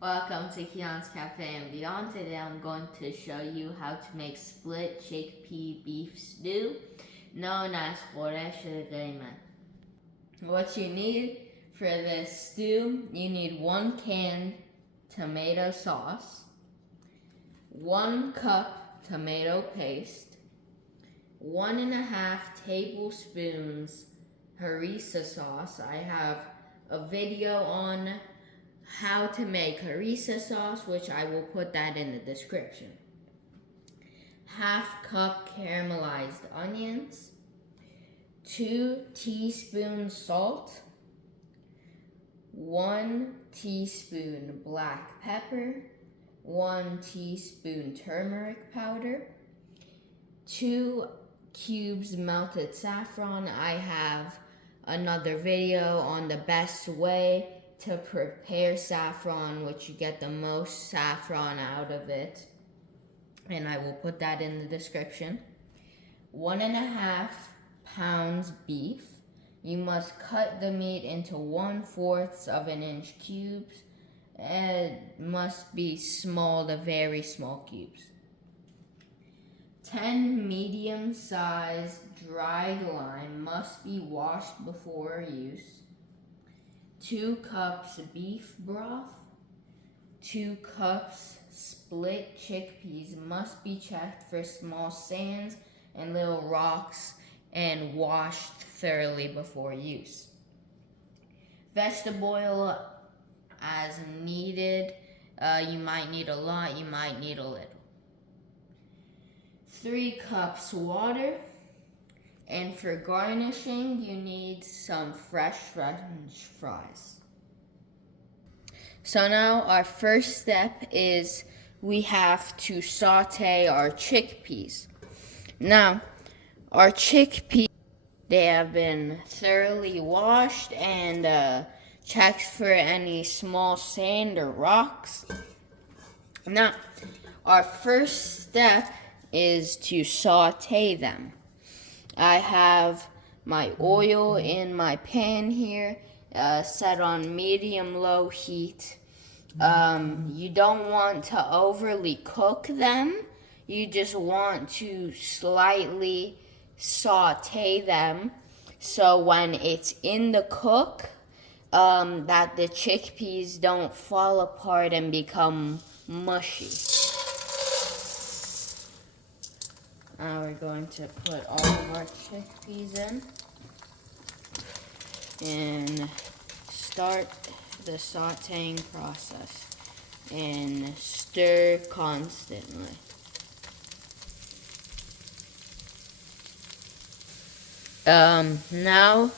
Welcome to Keon's Cafe and Beyond. Today I'm going to show you how to make split chickpea beef stew, known as Khoresh Gheymeh. What you need for this stew, you need 1 can tomato sauce, 1 cup tomato paste, 1.5 tablespoons harissa sauce. I have a video on how to make harissa sauce, which I will put that in the description. 1/2 cup caramelized onions, 2 teaspoons salt, 1 teaspoon black pepper, 1 teaspoon turmeric powder, 2 cubes melted saffron. I have another video on the best way to prepare saffron, which you get the most saffron out of it, and I will put that in the description. 1.5 pounds beef. You must cut the meat into 1/4 of an inch cubes. It must be small to very small cubes. 10 medium-sized dried lime must be washed before use. 2 cups beef broth, 2 cups split chickpeas must be checked for small sands and little rocks and washed thoroughly before use. Vegetable oil as needed. You might need a lot, you might need a little. 3 cups water. And for garnishing, you need some fresh French fries. So now our first step is we have to saute our chickpeas. Now, our chickpeas, they have been thoroughly washed and checked for any small sand or rocks. Now, our first step is to saute them. I have my oil in my pan here, set on medium-low heat. You don't want to overly cook them. You just want to slightly saute them so when it's in the cook, that the chickpeas don't fall apart and become mushy. Now we're going to put all of our chickpeas in and start the sauteing process and stir constantly. Now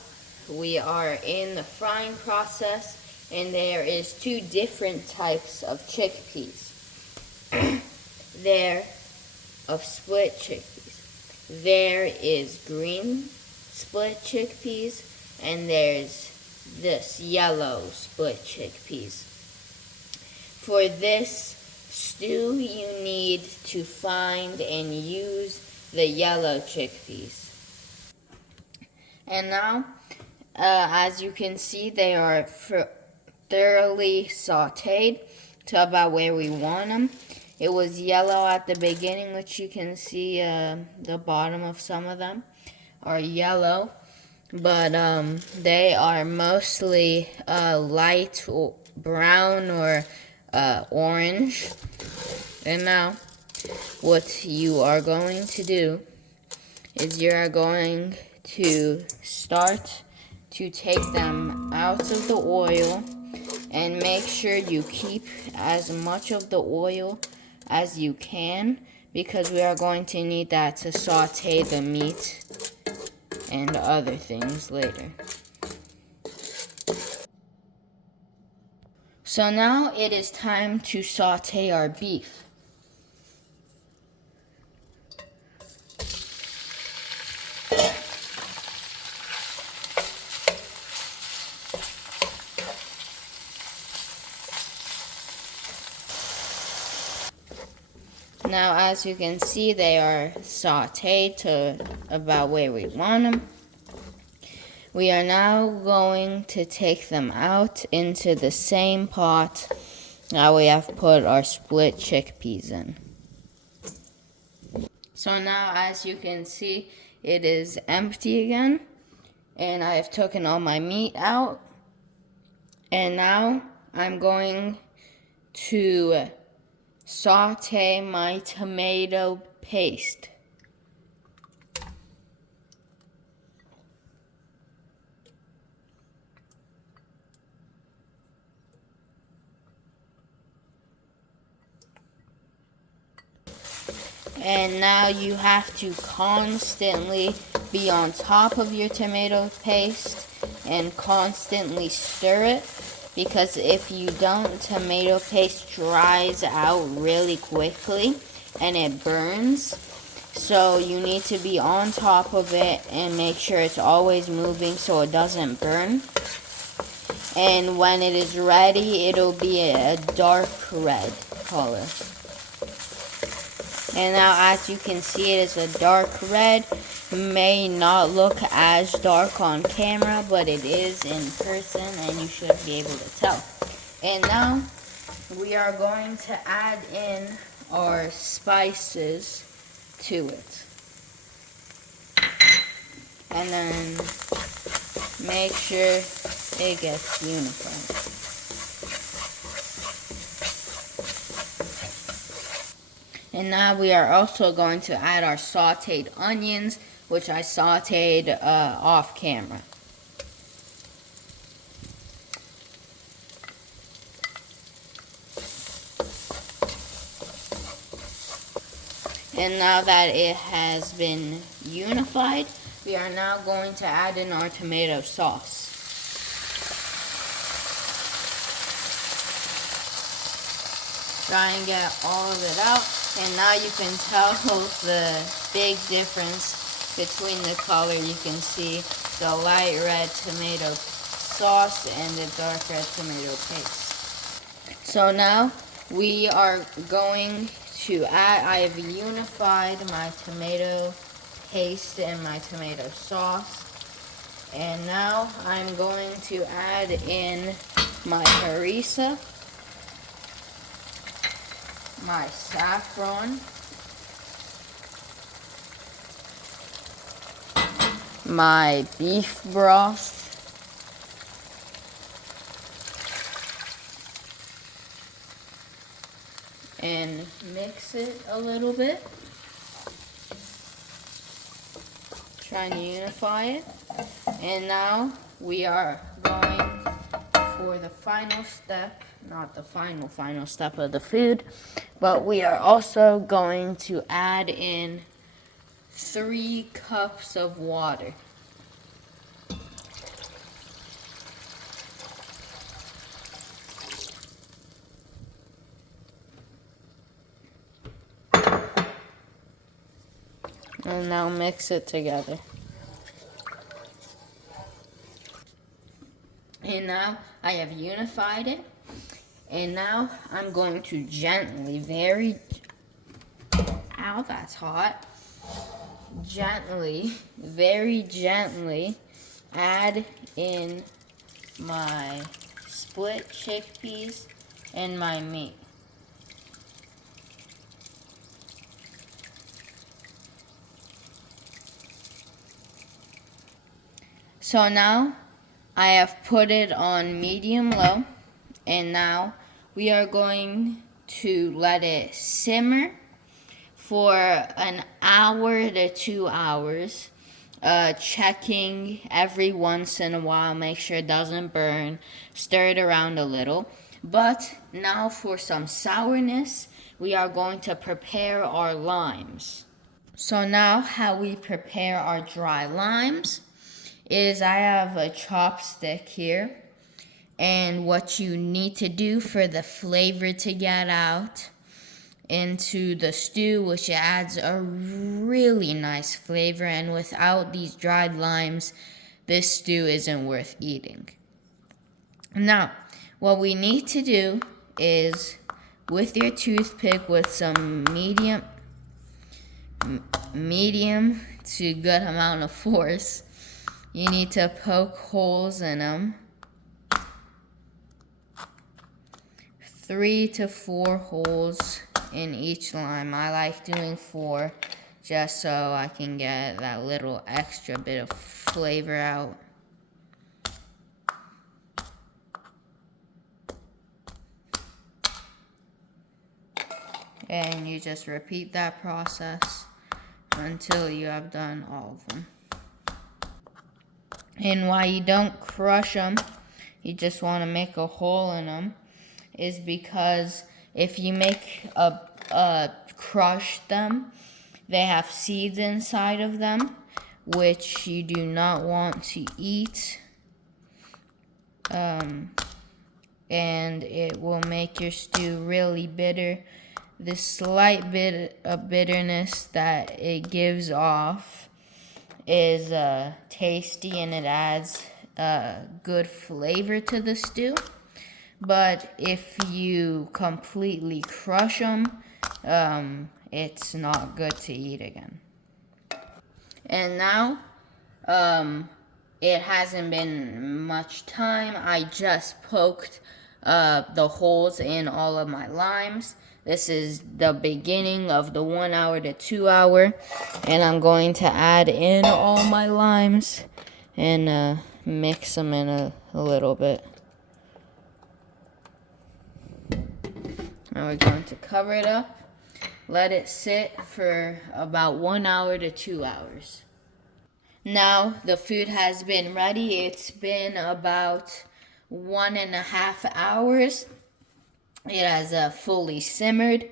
we are in the frying process, and there is 2 different types of chickpeas. There of split chickpeas. There is green split chickpeas, and there's this yellow split chickpeas. For this stew, you need to find and use the yellow chickpeas. And now, as you can see, they are thoroughly sauteed to about where we want them. It was yellow at the beginning, which you can see the bottom of some of them are yellow, but they are mostly light brown or orange. And now what you are going to do is you are going to start to take them out of the oil, and make sure you keep as much of the oil as you can, because we are going to need that to saute the meat and other things later. So now it is time to saute our beef. Now, as you can see, they are sauteed to about where we want them. We are now going to take them out into the same pot Now we have put our split chickpeas in. So now, as you can see, it is empty again. And I have taken all my meat out. And now I'm going to saute my tomato paste. And now you have to constantly be on top of your tomato paste and constantly stir it, because if you don't, tomato paste dries out really quickly and it burns. So you need to be on top of it and make sure it's always moving so it doesn't burn. And when it is ready, it'll be a dark red color. And now, as you can see, it is a dark red. May not look as dark on camera, but it is in person and you should be able to tell. And now we are going to add in our spices to it. And then make sure it gets unified. And now we are also going to add our sauteed onions, which I sauteed off camera. And now that it has been unified, we are now going to add in our tomato sauce. Try and get all of it out. And now you can tell the big difference between the color. You can see the light red tomato sauce and the dark red tomato paste. So now we are going to add, I have unified my tomato paste and my tomato sauce. And now I'm going to add in my harissa, my saffron, my beef broth, and mix it a little bit. Trying to unify it. And now we are going for the final step, not the final step of the food, but we are also going to add in 3 cups of water. And now mix it together. And now I have unified it. And now I'm going to gently, ow, that's hot. Gently, very gently add in my split chickpeas and my meat. So now I have put it on medium low, and now we are going to let it simmer for an hour to 2 hours, checking every once in a while, make sure it doesn't burn, stir it around a little. But now for some sourness, we are going to prepare our limes. So now how we prepare our dry limes is I have a chopstick here, and what you need to do for the flavor to get out into the stew, which adds a really nice flavor, and without these dried limes, this stew isn't worth eating. Now, what we need to do is, with your toothpick with some medium to good amount of force, you need to poke holes in them 3 to 4 holes in each lime. I like doing 4 just so I can get that little extra bit of flavor out. And you just repeat that process until you have done all of them. And why you don't crush them, you just want to make a hole in them, is because if you make crush them, they have seeds inside of them, which you do not want to eat. And it will make your stew really bitter. The slight bit of bitterness that it gives off is tasty, and it adds good flavor to the stew. But if you completely crush them, it's not good to eat again. And now, it hasn't been much time. I just poked the holes in all of my limes. This is the beginning of the 1 hour to 2 hour, and I'm going to add in all my limes and mix them in a little bit. Now we're going to cover it up, let it sit for about 1 hour to 2 hours. Now the food has been ready. It's been about 1.5 hours. It has fully simmered.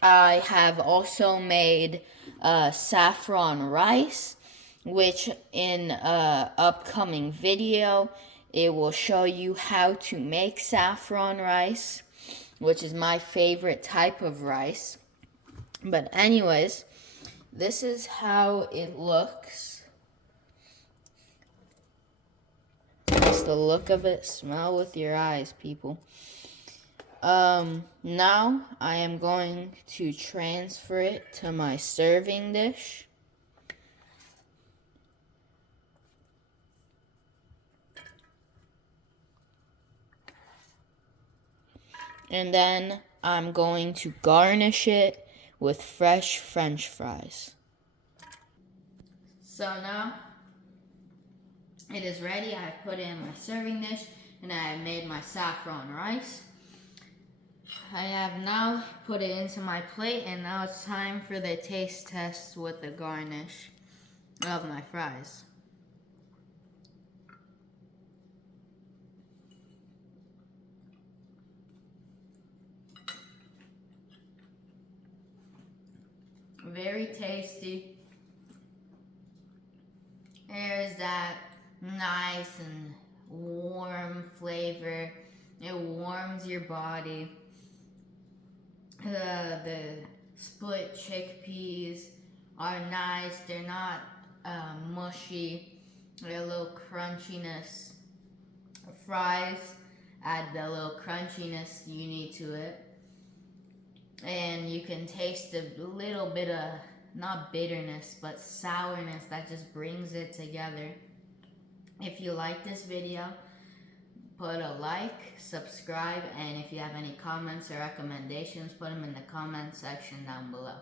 I have also made saffron rice, which in an upcoming video, it will show you how to make saffron rice, which is my favorite type of rice. But anyways, this is how it looks. Just the look of it. Smell with your eyes, people. Now I am going to transfer it to my serving dish. And then I'm going to garnish it with fresh French fries. So now it is ready. I have put it in my serving dish, and I have made my saffron rice. I have now put it into my plate, and now it's time for the taste test with the garnish of my fries. Very tasty. There's that nice and warm flavor. It warms your body. The split chickpeas are nice. They're not mushy. They're a little crunchiness. Fries add the little crunchiness you need to it. And you can taste a little bit of, not bitterness, but sourness that just brings it together. If you like this video, put a like, subscribe, and if you have any comments or recommendations, put them in the comment section down below.